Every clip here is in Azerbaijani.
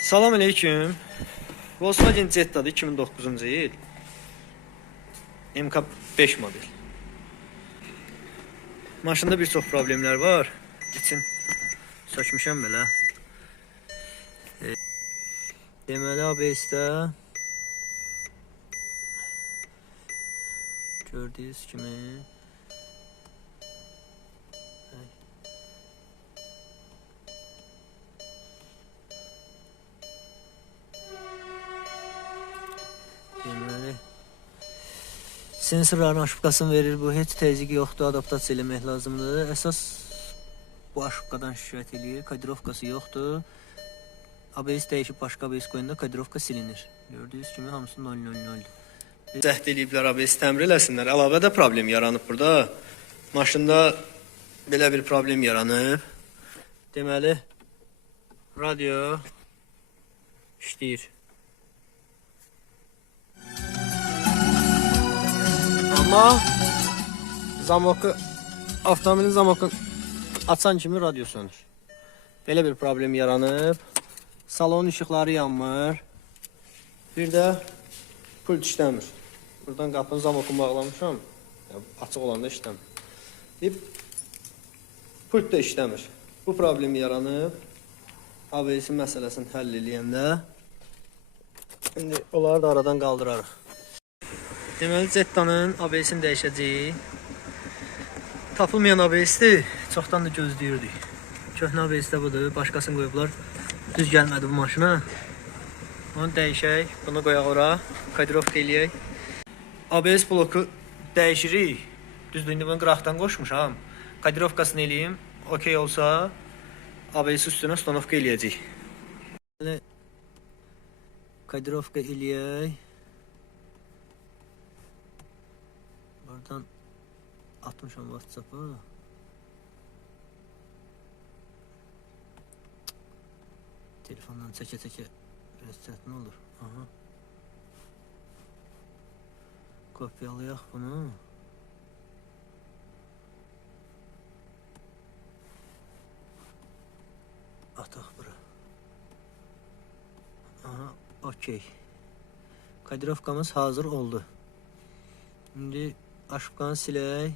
Salam aleyküm. Volkswagen Jetta'dır 2009-cu il. MK5 model. Maşında bir çox problemlər var. İçin sökmüşəm belə. Deməli ABS-də gördüyünüz kimi deməli sensorların aşıbqasını verir. Bu heç təzyiq yoxdur, adaptasiya eləmək lazımdır. Əsas bu aşıbqadan şikayət eləyir. Kodirovkası yoxdur. ABS dəyişib başqa ABS qoyunda kodirovka silinir. Gördüyünüz kimi hamısı 000. Cəhd eləyiblər ABS təmir eləsinlər. Əlavə də problem yaranıb burada. Maşında belə bir problem yaranıb. Deməli radio işləyir. Amma zamoku, avtomobilin zamokunu açan kimi radio sönür. Belə bir problem yaranıb. Salon işıqları yanmır. Bir də pult işləmir. Buradan qapının zamokunu bağlamışam. Açıq olanda işləmir. Pult da işləmir. Bu problem yaranıb. ABS-in məsələsini həll eləyəndə indi onları da aradan qaldırarıq. Deməli Jetta'nın ABS-ini dəyişəcəyik. Tapılmayan ABS-dir. Çoxdan da gözləyirdik. Köhnə ABS-də budur. Başqasını qoyublar. Düz gəlmədi bu maşına. Onu dəyişək. Bunu qoyaq ora. Kodirovka eləyək. ABS bloku dəyişirik. Düzdür, indi bunu qıraqdan qoşmuşam. Kodirovkasını eləyim. Okey olsa ABS üstünə ustanovka eləyəcək. Kodirovka eləyək. Buradan atmışam WhatsApp-ı. Telefondan çəkə-çəkə biraz çətin olur. Aha. Kopyalayaq bunu. Ataq bura. Aha, okey. Kodirovkamız hazır oldu. İndi aşıbqanı silək.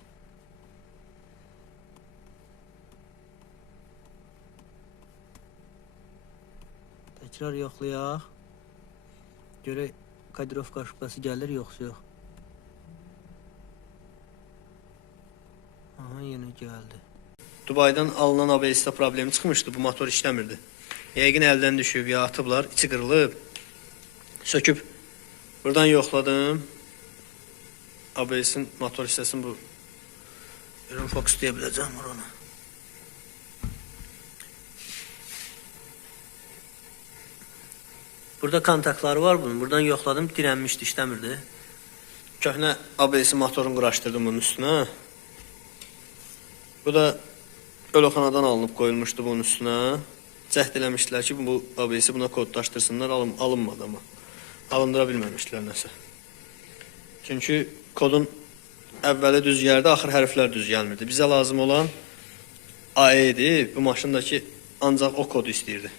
Təkrar yoxlayaq. Görək kodirovka aşıbqası gəlir yoxsa yox. Aha, yenə gəldi. Dubaydan alınan ABS-də problemi çıxmışdı. Bu motor işləmirdi. Yəqin əldən düşüb, ya atıblar, içi qırılıb. Söküb buradan yoxladım. ABS-in motor hissəsini bu ürün fokus deyə biləcəm onu. Burada kontaktları var bunun. Buradan yoxladım, dirənmişdi, işləmirdi. Köhnə ABS-in motorunu quraşdırdım bunun üstünə. Bu da ölüxanadan alınıb qoyulmuşdu bunun üstünə. Cəhd eləmişdilər ki, bu ABS-i buna kodlaşdırsınlar, alınmadı amma. Alındıra bilməmişdilər nəsə. Çünki kodun əvvəli düz gəldi, axır hərflər düz gəlmirdi. Bizə lazım olan AE-dir. Bu maşındakı ancaq o kodu istəyirdi.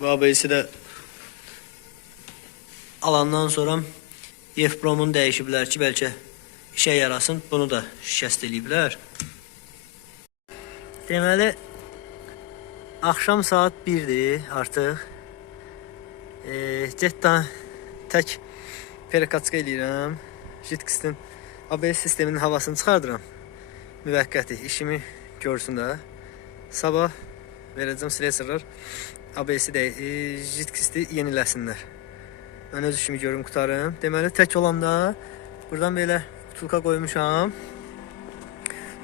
Bu ABS-i də alandan sonra Yefprom'un dəyişiblər ki, bəlkə işə yarasın. Bunu da şikəst eləyiblər. Deməli, axşam saat 1-dir artıq. Jetta tək perikatska eləyirəm. Jitkistin ABS sisteminin havasını çıxardıram. Müvəqqəti işimi görsün də. Sabah verəcəm silesirlər. ABS-i də jitkisti yeniləsinlər. Mən öz işimi görüm, qutarım. Deməli, tək olanda buradan belə butulka qoymuşam.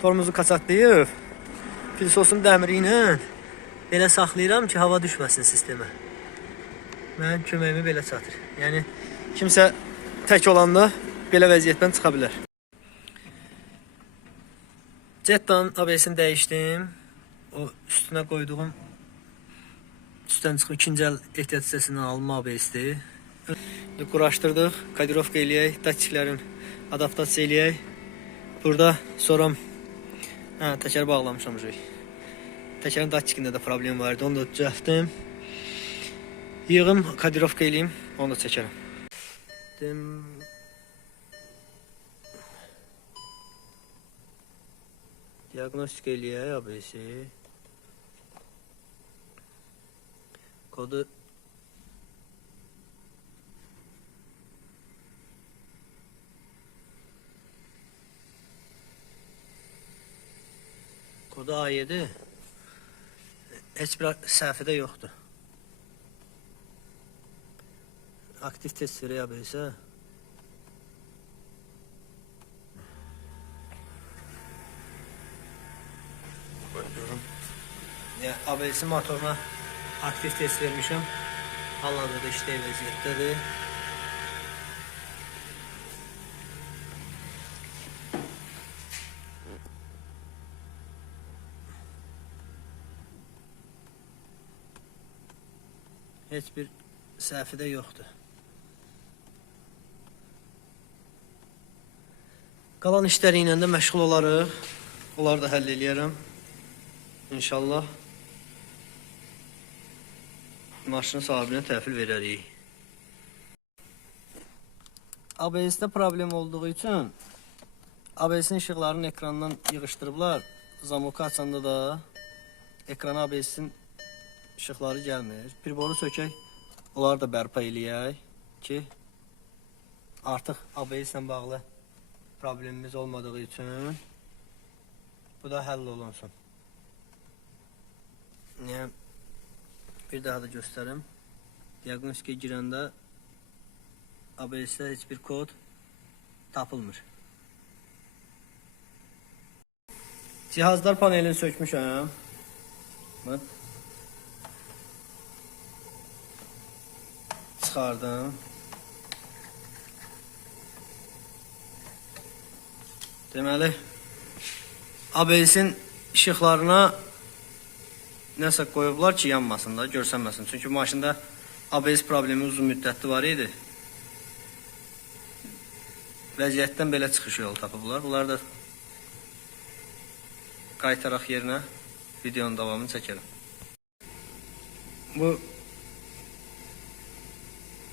Tormuzu qaçatlayıb pilsosun dəmiri ilə belə saxlayıram ki, hava düşməsin sistemə. Mənim köməyimi belə çatır. Yəni, kimsə tək olanda belə vəziyyətdən çıxa bilər. Jetta'nın ABS-ini dəyişdim. O üstünə qoyduğum üstdən çıxıb ikinci əl ehtiyat hissəsindən alınma ABS-dir. Quraşdırdıq, kodirovka eləyək, datiklərin adaptasiya eləyək. Burada sonra təkər bağlamışam. Təkərin datçikində də problem vardı. Onu da düzəltdim. Yığım, kodirovka eləyim. Onu da çəkərəm. Diagnostika eləyək ABS-i. Kodu A7. Heç bir səhvədə yoxdur. Aktiv test verək ABS-ə. ABS motoruna aktiv test vermişəm. Hal-hazırda işlək vəziyyətdədir. Heç bir səhvədə yoxdur. Qalan işləri ilə də məşğul olarıq. Onları da həll eləyərəm. İnşallah maşının sahibinə təhvil verərik. ABS-də problem olduğu üçün ABS-in işıqlarını ekrandan yığışdırıblar. Zamoku açanda da ekrana ABS-in işıqları gəlmir. Priboru sökək, onları da bərpa eləyək ki, artıq ABS-ilə bağlı problemimiz olmadığı üçün bu da həll olunsun. Bir daha da göstərim. Diagnostikaya girəndə ABS-də heç bir kod tapılmır. Cihazlar panelini sökmüşəm. Çıxardım. Deməli, ABS-in işıqlarına nəsə qoyublar ki, yanmasın da, görsənməsin. Çünki maşında ABS problemi uzun müddətli var idi. Vəziyyətdən belə çıxış yolu tapıblar. Bunları da qaytaraq yerinə videonun davamını çəkərəm. Bu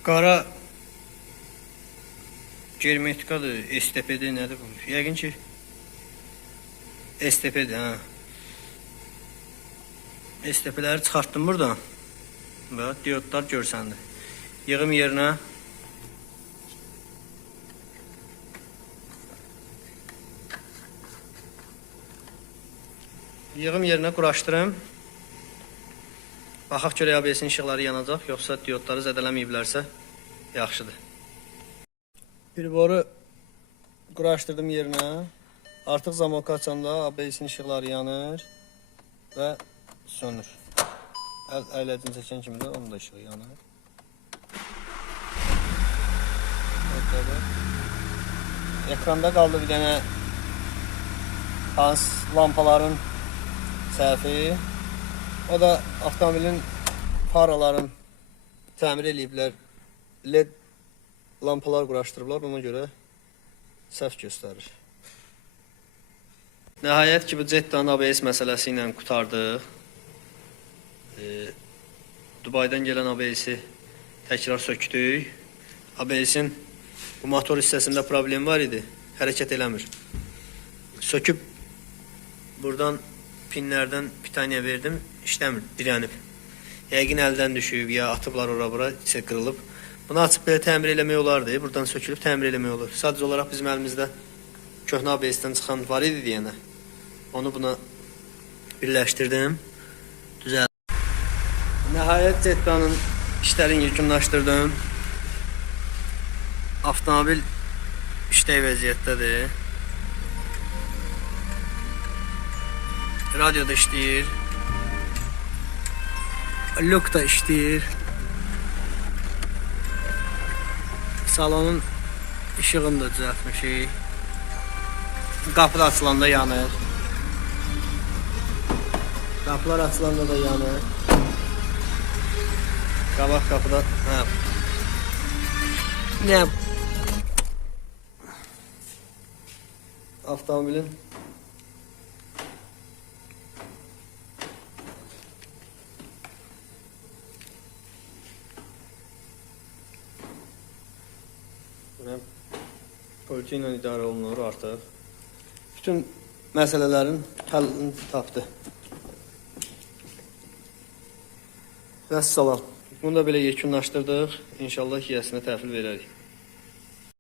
qara germetikadır, STP-dir, nədir bu? Yəqin ki STP-dir, hə. STP-ləri çıxartdım buradan və diodlar görsəndi. Yığım yerinə quraşdırım. Baxaq görək ABS-in işıqları yanacaq, yoxsa diodları zədələməyiblərsə yaxşıdır. Priboru quraşdırdım yerinə. Artıq zamoku açanda ABS-in işıqları yanır və sönür. Əylədini çəkən kimi də onun da işığı yanır. Ekranda qaldı bir dənə lampaların səhvi. O da avtomobilin faraların təmir eləyiblər. LED lampalar quraşdırıblar, ona görə səhv göstərir. Nəhayət ki, bu Jetta'nın ABS məsələsi ilə qutardıq. Dubaydan gələn ABS-i təkrar sökdük. ABS-in bu motor hissəsində problem var idi, hərəkət eləmir. Söküb buradan pinlərdən pitaniya verdim, işləmir, dirənib. Yəqin əldən düşüb, ya atıblar ora-bura, qırılıb. Bunu açıb belə təmir eləmək olardı, buradan sökülüb təmir eləmək olur. Sadəcə olaraq bizim əlimizdə köhnə ABS-dən çıxan var idi deyənə. Onu buna birləşdirdim, düzəldim. Nəhayət Jetta'nın işlərini yekunlaşdırdım. Avtomobil işlək vəziyyətdədir. Radio da işləyir. Lok da işləyir. Salonun işığını da düzəltmişik. Qapı açılanda yanır. Qapılar açılanda da yanır. Qabaq qapıda avtomobilin Ölçü ilə idarə olunur artıq. Bütün məsələlərin həllini tapdı. Vəssalam. Bunu da belə yekunlaşdırdıq. İnşallah yiyəsinə təhvil verərik.